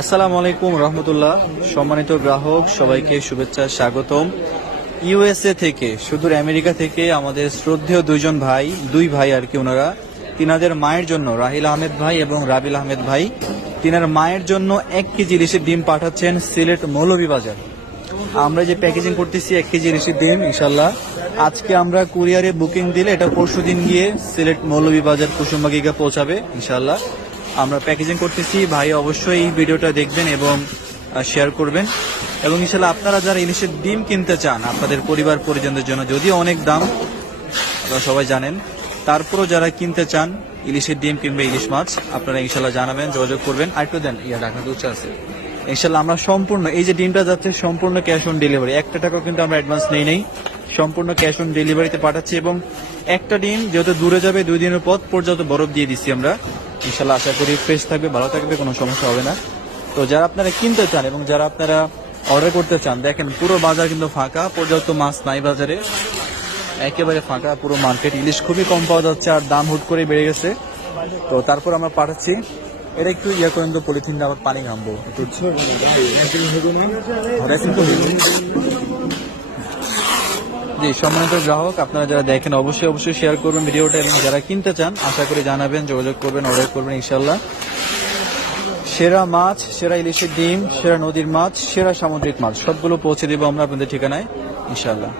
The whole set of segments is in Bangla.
আসসালামু আলাইকুম রহমতুল্লাহ। সম্মানিত গ্রাহক, সবাইকে শুভেচ্ছা, স্বাগতম। ইউএসএ থেকে, সুদূর আমেরিকা থেকে আমাদের শ্রদ্ধেয় দুইজন ভাই, দুই ভাই আর কি ওনারা। তিনাদের মায়ের জন্য, রাহিল আহমেদ ভাই এবং রাবিল আহমেদ ভাই, তিনার মায়ের জন্য এক কেজি ইলিশের ডিম পাঠাচ্ছেন সিলেট মৌলভীবাজার। আমরা যে প্যাকেজিং করতেছি, এক কেজি ইলিশের ডিম ইনশাল্লাহ আজকে আমরা কুরিয়ারে বুকিং দিলে এটা পরশু দিন গিয়ে সিলেট মৌলভীবাজার কুসুমবাগিকা পৌঁছাবে ইনশাল্লাহ আমরা প্যাকেজিং করতেছি। ভাই অবশ্যই এই ভিডিওটা দেখবেন এবং শেয়ার করবেন। এবং ইনশাল্লাহ আপনারা যারা ইলিশের ডিম কিনতে চান, আপনাদের পরিবার, পরিজনদের জন্য যদিও অনেক দাম, আপনারা সবাই জানেন, তারপরও যারা কিনতে চান ইলিশের ডিম কিনবে ইলিশ মাছ, আপনারা ইনশাল্লাহ জানাবেন, যোগাযোগ করবেন। আরেকটু দেন, ইয়া ঢাকা উচ্চ আছে। ইনশাল্লাহ আমরা সম্পূর্ণ, এই যে ডিমটা যাচ্ছে, সম্পূর্ণ ক্যাশ অন ডেলিভারি একটা টাকাও কিন্তু আমরা অ্যাডভান্স নেই নেই। সম্পূর্ণ ক্যাশ অন ডেলিভারিতে পাঠাচ্ছি এবং একটা ডিম যেহেতু দূরে যাবে দুই দিনের পথ পর্যন্ত বরফ দিয়ে দিচ্ছি আমরা। ইনশাল্লাহ আশা করি ফ্রেশ থাকবে ভালো থাকবে কোনো সমস্যা হবে না। তো যারা আপনারা কিনতে চান এবং যারা আপনারা অর্ডার করতে চান দেখেন পুরো বাজার কিন্তু ফাঁকা পর্যাপ্ত মাছ নাই বাজারে। একেবারে ফাঁকা পুরো মার্কেট ইলিশ খুবই কম পাওয়া যাচ্ছে আর দাম হুট করে বেড়ে গেছে। তো তারপর আমরা পাঠাচ্ছি। এটা একটু ইয়ে করেন তো পলিথিনটা আবার পানি ঘামবো। একটু হইল। জি সম্মানিত গ্রাহক, আপনারা যারা দেখেন, অবশ্যই অবশ্যই শেয়ার করবেন ভিডিওটা এবং যারা কিনতে চান, আশা করি জানাবেন, যোগাযোগ করবেন অর্ডার করবেন ইনশাল্লাহ সেরা মাছ, সেরা ইলিশের ডিম, সেরা নদীর মাছ, সেরা সামুদ্রিক মাছ, সবগুলো পৌঁছে দেবো আমরা আপনাদের ঠিকানায় ইনশাল্লাহ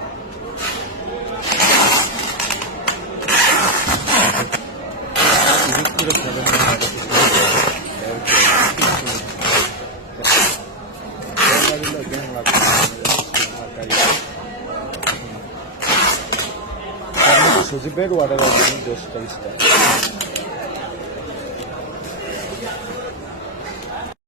should repair whatever damage was caused.